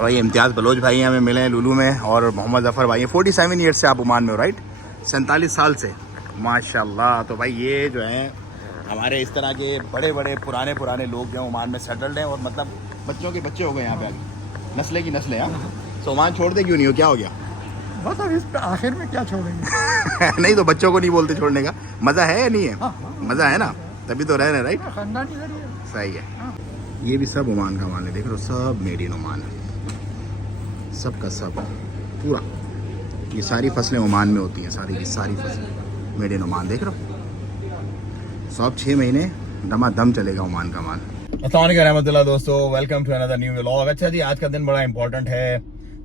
भाई इम्तियाज़ बलोच भाई हमें मिले हैं लुलू में, और मोहम्मद ज़फ़र भाई 47 ईयर्स से आप ओमान में हो, राइट? 47 साल से, माशाल्लाह। तो भाई ये जो है हमारे इस तरह के बड़े बड़े पुराने लोग जो हैं ओमान में सेटल्ड हैं, और मतलब बच्चों के बच्चे हो गए यहाँ पे आगे, नस्लें की नस्लें। हाँ, तो ओमान छोड़ दे क्यों नहीं हो, क्या हो गया? बस अब इस आखिर में क्या छोड़ेंगे। नहीं तो बच्चों को नहीं बोलते छोड़ने का, मज़ा है या नहीं है? हाँ, मज़ा है ना, तभी तो रह रहे, राइट? खानदानी जरिए। सही है। ये भी सब ओमान का माल है, देख रहे हो, सब मेड इन ओमान है, सब का सब पूरा। ये सारी फसलें ओमान में होती हैं, सारी की सारी फसलें मेड इन ओमान, देख रहे हो। सब 6 महीने दमादम चलेगा ओमान का माल। अस्सलाम वालेकुम रहमतुल्लाह दोस्तों, welcome to another new vlog. अच्छा जी, आज का दिन बड़ा इंपॉर्टेंट है,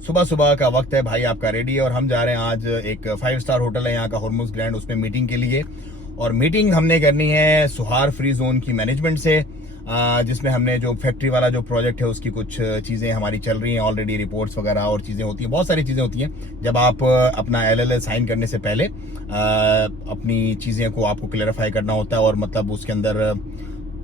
सुबह का वक्त है भाई आपका रेडी है, और हम जा रहे हैं आज एक 5 स्टार होटल है यहाँ का, हुर्मुज़ ग्रैंड, उसमें मीटिंग के लिए। और मीटिंग हमने करनी है सुहार फ्री जोन की मैनेजमेंट से, जिसमें हमने जो फैक्ट्री वाला जो प्रोजेक्ट है उसकी कुछ चीज़ें हमारी चल रही हैं ऑलरेडी, रिपोर्ट्स वगैरह और चीज़ें होती हैं, बहुत सारी चीज़ें होती हैं। जब आप अपना LLA साइन करने से पहले अपनी चीज़ें को आपको क्लेरिफाई करना होता है, और मतलब उसके अंदर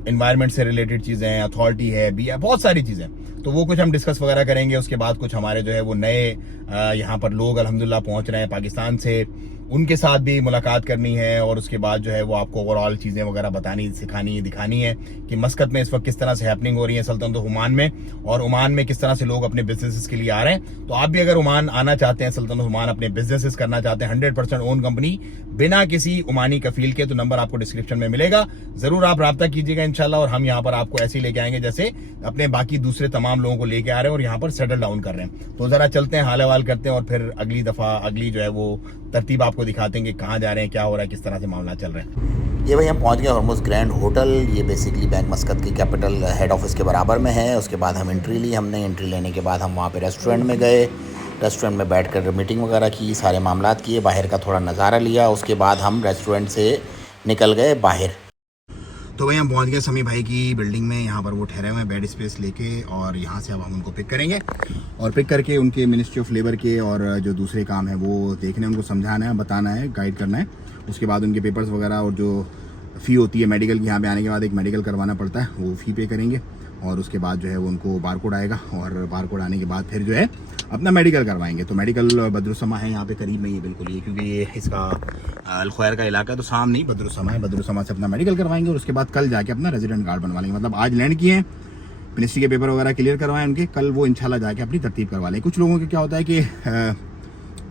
इन्वायरमेंट से रिलेटेड चीज़ें हैं, अथॉरिटी है, बी है, बहुत सारी चीज़ें। तो वो कुछ हम डिस्कस वगैरह करेंगे। उसके बाद कुछ हमारे जो है वो नए यहाँ पर लोग अल्हम्दुलिल्लाह पहुँच रहे हैं पाकिस्तान से, उनके साथ भी मुलाकात करनी है। और उसके बाद जो है वो आपको ओवरऑल चीज़ें वगैरह बतानी, सिखानी, दिखानी है कि मस्कत में इस वक्त किस तरह से हैपनिंग हो रही है सल्तनत ओमान में, और ओमान में किस तरह से लोग अपने बिजनेसेस के लिए आ रहे हैं। तो आप भी अगर ओमान आना चाहते हैं, सल्तनत ओमान अपने बिजनेसेस करना चाहते हैं, 100% ओन कंपनी बिना किसी ओमानी कफील के, तो नंबर आपको डिस्क्रिप्शन में मिलेगा, जरूर आप रब्ता कीजिएगा इंशाल्लाह। और हम यहाँ पर आपको ऐसे ही लेके आएंगे जैसे अपने बाकी दूसरे तमाम लोगों को लेके आ रहे हैं और यहाँ पर सेटल डाउन कर रहे हैं। तो जरा चलते हैं, हाल हवाल करते हैं, और फिर अगली दफा अगली जो है वो तरतीब आपको दिखाते हैं कि कहाँ जा रहे हैं, क्या हो रहा है, किस तरह से मामला चल रहे हैं। ये भाई हम पहुंच गए हुर्मुज़ ग्रैंड होटल। ये बेसिकली बैंक मस्कत की कैपिटल हेड ऑफिस के बराबर में है। उसके बाद हम एंट्री ली, हमने एंट्री लेने के बाद हम वहाँ पे रेस्टोरेंट में गए, रेस्टोरेंट में बैठकर मीटिंग वगैरह की, सारे मामलात किए, बाहर का थोड़ा नज़ारा लिया। उसके बाद हम रेस्टोरेंट से निकल गए बाहर। तो भाई हम पहुंच गए समी भाई की बिल्डिंग में, यहाँ पर वो ठहरे हुए हैं बेड स्पेस लेके, और यहाँ से अब हम उनको पिक करेंगे, और पिक करके उनके मिनिस्ट्री ऑफ लेबर के और जो दूसरे काम है वो देखने, उनको समझाना है, बताना है, गाइड करना है। उसके बाद उनके पेपर्स वगैरह और जो फ़ी होती है मेडिकल की, यहाँ पे आने के बाद एक मेडिकल करवाना पड़ता है, वो फ़ी पे करेंगे। और उसके बाद जो है वो उनको बारकोड आएगा, और बारकोड आने के बाद फिर जो है अपना मेडिकल करवाएंगे। तो मेडिकल बदरुसमा है यहाँ पे करीब में ही बिल्कुल ये, क्योंकि ये इसका अलखैर का इलाका है, तो सामने ही बदरुसमा है, बदरुसमा से अपना मेडिकल करवाएंगे। और उसके बाद कल जाके अपना रेजिडेंट कार्ड बनवा लेंगे। मतलब आज लैंड किए हैं, मिनिस्ट्री के पेपर वगैरह क्लियर करवाएं उनके, कल वो इंशाल्लाह जाके अपनी तरतीब करवा लें। कुछ लोगों के क्या होता है कि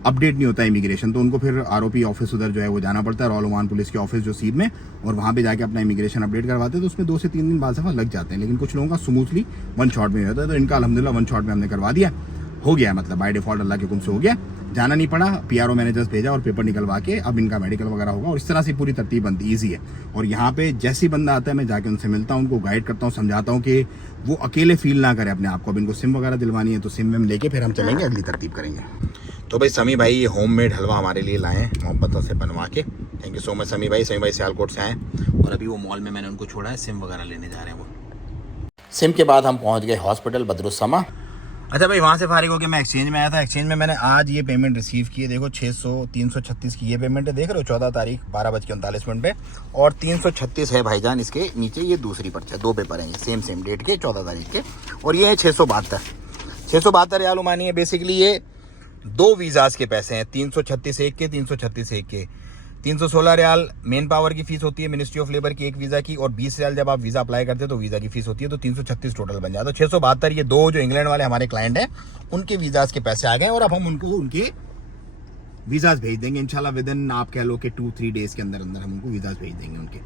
अपडेट नहीं होता है इमिग्रेशन, तो उनको फिर ROP ऑफिस उधर जो है वो जाना पड़ता है, रॉयल ओमान पुलिस के ऑफिस जो सीब में, और वहाँ पे जाके अपना इमिग्रेशन अपडेट करवाते हैं। तो उसमें 2 से 3 दिन बाद सफा लग जाते हैं, लेकिन कुछ लोगों का स्मूथली 1 शॉट में होता है। तो इनका अल्हम्दुलिल्लाह 1 शॉट में हमने करवा दिया, हो गया, मतलब बाय डिफॉल्ट अल्लाह के हुक्म से हो गया, जाना नहीं पड़ा, PRO मैनेजर्स भेजा और पेपर निकलवा के अब इनका मेडिकल वगैरह होगा। और इस तरह से पूरी तरतीब बनती, ईजी है। और यहाँ पे जैसे ही बंदा आता है मैं जाके उनसे मिलता हूँ, उनको गाइड करता हूँ, समझाता हूँ कि वो अकेले फील ना करे अपने आप को। अब इनको सिम वगैरह दिलवानी है तो सिम में लेके फिर हम चलेंगे, अगली तरतीब करेंगे। तो भाई समी भाई ये होममेड हलवा हमारे लिए लाए हैं मोहब्बतों से बनवा के, थैंक यू सो मच समी भाई सियालकोट से आए, और अभी वो मॉल में मैंने उनको छोड़ा है, सिम वगैरह लेने जा रहे हैं वो। सिम के बाद हम पहुंच गए हॉस्पिटल बदरुसमा। अच्छा भाई, वहाँ से फारिग होकर मैं एक्सचेंज में आया था। एक्सचेंज में मैंने आज ये पेमेंट रिसीव की है, देखो 336 की ये पेमेंट है, देख रहे हो, 14 तारीख 12:39 पे, और 336 है भाईजान इसके नीचे, ये दूसरी पर्चा, 2 पेपर हैं ये सेम डेट के, 14 तारीख के, और ये है 672 रियाल ओमानी है। बेसिकली ये 2 वीज़ाज के पैसे हैं, 336 एक के, 336 एक के। 316 रियाल मेन पावर की फीस होती है मिनिस्ट्री ऑफ लेबर की एक वीज़ा की, और 20 रियाल जब आप वीज़ा अप्लाई करते हैं तो वीज़ा की फीस होती है, तो 336 टोटल बन जाता है। तो 672 ये 2 जो इंग्लैंड वाले हमारे क्लाइंट हैं उनके वीज़ाज के पैसे आ गए, और अब हम उनको उनके वीज़ाज भेज देंगे इंशाल्लाह विद इन, आप कह लो कि 2-3 डेज़ के अंदर अंदर हम उनको वीज़ाज भेज देंगे उनके।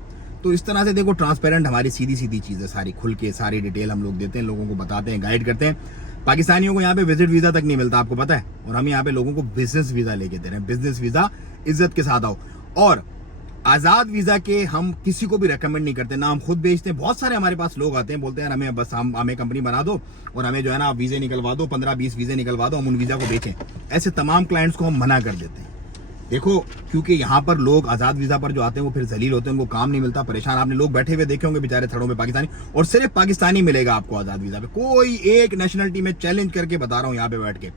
तो इस तरह से देखो, ट्रांसपेरेंट हमारी सीधी चीज़ है, सारी खुल के सारी डिटेल हम लोग देते हैं, लोगों को बताते हैं, गाइड करते हैं। पाकिस्तानियों को यहाँ पे विजिट वीज़ा तक नहीं मिलता, आपको पता है, और हम यहाँ पे लोगों को बिजनेस वीज़ा लेके दे रहे हैं। बिजनेस वीज़ा इज्जत के साथ आओ, और आज़ाद वीज़ा के हम किसी को भी रेकमेंड नहीं करते, ना हम खुद बेचते हैं। बहुत सारे हमारे पास लोग आते हैं, बोलते हैं हमें बस हमें कंपनी बना दो और हमें जो है ना आप वीज़े निकलवा दो, 15-20 वीज़े निकलवा दो, हम उन वीज़ा को बेचें। ऐसे तमाम क्लाइंट्स को हम मना कर देते हैं। देखो, क्योंकि यहाँ पर लोग आज़ाद वीज़ा पर जो आते हैं वो फिर जलील होते हैं, उनको काम नहीं मिलता, परेशान। आपने लोग बैठे हुए देखे होंगे बेचारे थड़ों में पाकिस्तानी, और सिर्फ पाकिस्तानी मिलेगा आपको आज़ाद वीज़ा पे। कोई एक नेशनलिटी में चैलेंज करके बता रहा हूँ यहाँ पे बैठ के,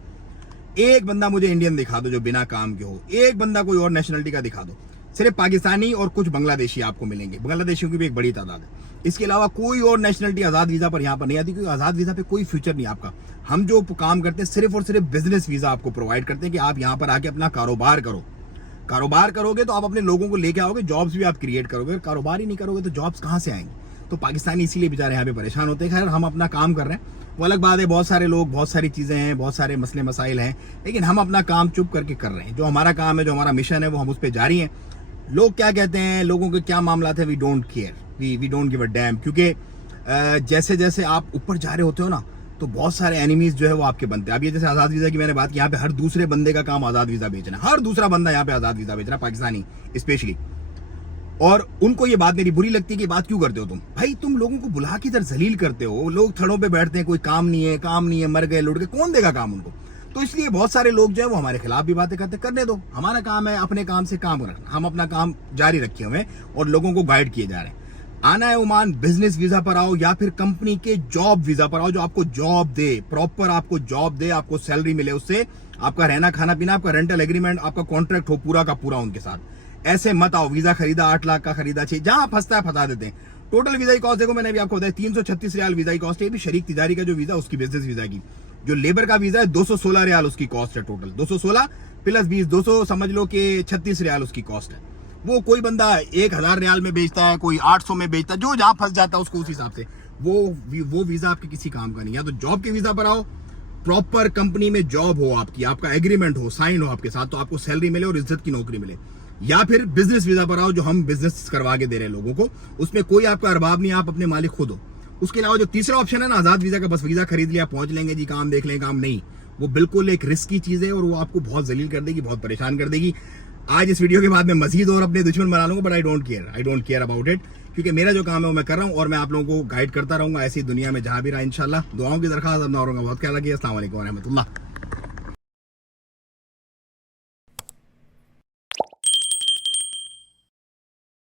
एक बंदा मुझे इंडियन दिखा दो जो बिना काम के हो, एक बंदा कोई और नेशनलिटी का दिखा दो। सिर्फ पाकिस्तानी और कुछ बांग्लादेशी आपको मिलेंगे, बांग्लादेशियों की भी एक बड़ी तादाद है। इसके अलावा कोई और नेशनलिटी आज़ाद वीज़ा पर यहाँ पर नहीं आती, क्योंकि आज़ाद वीज़ा पे कोई फ्यूचर नहीं आपका। हम जो काम करते हैं सिर्फ और सिर्फ बिजनेस वीज़ा आपको प्रोवाइड करते हैं कि आप यहाँ पर आके अपना कारोबार करो। कारोबार करोगे तो आप अपने लोगों को लेके आओगे, जॉब्स भी आप क्रिएट करोगे। कारोबार ही नहीं करोगे तो जॉब्स कहाँ से आएंगे? तो पाकिस्तानी इसीलिए बेचारे यहाँ पे परेशान होते हैं। खैर, हम अपना काम कर रहे हैं, वो अलग बात है। बहुत सारे लोग, बहुत सारी चीज़ें हैं, बहुत सारे मसले मसाइल हैं, लेकिन हम अपना काम चुप करके कर रहे हैं। जो हमारा काम है, जो हमारा मिशन है, वो हम उस पर जारी हैं। लोग क्या कहते हैं, लोगों के क्या मामला थे, we don't care, we don't give a damn. क्योंकि जैसे जैसे आप ऊपर जा रहे होते हो ना, तो बहुत सारे एनिमीज जो है वो आपके बनते हैं। अब ये जैसे आज़ाद वीज़ा की मैंने बात की, यहाँ पे हर दूसरे बंदे का काम आज़ाद वीज़ा बेचना है। हर दूसरा बंदा यहाँ पे आज़ाद वीज़ा बेच रहा है, पाकिस्तानी स्पेशली। और उनको ये बात मेरी बुरी लगती है कि बात क्यों करते हो तुम? भाई, तुम लोगों को बुला के इधर जलील करते हो। लोग थड़ों पे बैठते हैं, कोई काम नहीं है, मर गए, लुट गए, कौन देगा काम उनको? तो इसलिए बहुत सारे लोग जो है वो हमारे खिलाफ भी बातें करते, करने दो। हमारा काम है अपने काम से काम रखना, हम अपना काम जारी रखे हुए और लोगों को गाइड किए जा रहे हैं। आना है ओमान, बिजनेस वीजा पर आओ या फिर कंपनी के जॉब वीजा पर आओ, जो आपको जॉब दे, प्रॉपर आपको जॉब दे, आपको सैलरी मिले, उससे आपका रहना खाना पीना, आपका रेंटल एग्रीमेंट, आपका कॉन्ट्रैक्ट हो पूरा का पूरा उनके साथ। ऐसे मत आओ, वीजा खरीदा 8 लाख का खरीदा 6, जहां फंसता है फंसा देते हैं। टोटल वीजा की कॉस्ट देखो, मैंने अभी आपको बताया 336 रियाल वीजा की कॉस्ट है। भी शरीक तिजारी का जो वीजा, उसकी बिजनेस वीजा की जो लेबर का वीजा है 216 रियाल उसकी कॉस्ट है। टोटल 216 प्लस 20, 200 समझ लो कि 36 रियाल उसकी कॉस्ट है। वो कोई बंदा 1000 रियाल में बेचता है, कोई 800 में बेचता है, जो जहां फंस जाता है उसको उस हिसाब से। वो वीजा आपके किसी काम का नहीं है। तो जॉब के वीजा पर आओ, प्रॉपर कंपनी में जॉब हो आपकी, आपका एग्रीमेंट हो, साइन हो आपके साथ, तो आपको सैलरी मिले और इज्जत की नौकरी मिले। या फिर बिजनेस वीजा पर आओ, जो हम बिजनेस करवा के दे रहे हैं लोगों को, उसमें कोई आपका अरबाब नहीं, आप अपने मालिक खुद हो। उसके अलावा जो तीसरा ऑप्शन है ना, आजाद वीजा का, बस वीजा खरीद लिया, पहुंच लेंगे जी, काम देख लेंगे, काम नहीं। वो बिल्कुल एक रिस्की चीज है और वो आपको बहुत जलील कर देगी, बहुत परेशान कर देगी। आज इस वीडियो के बाद मैं मजीद और अपने दुश्मन बना लूंगा, but I don't care about it, क्योंकि मेरा जो काम है वो मैं कर रहा हूँ और मैं आप लोगों को गाइड करता रहूंगा ऐसी दुनिया में जहां भी रहा। इंशाल्लाह दुआओं की दरखास्त अपना, बहुत ख्याल रखिए। अस्सलाम वालेकुम व रहमतुल्लाह।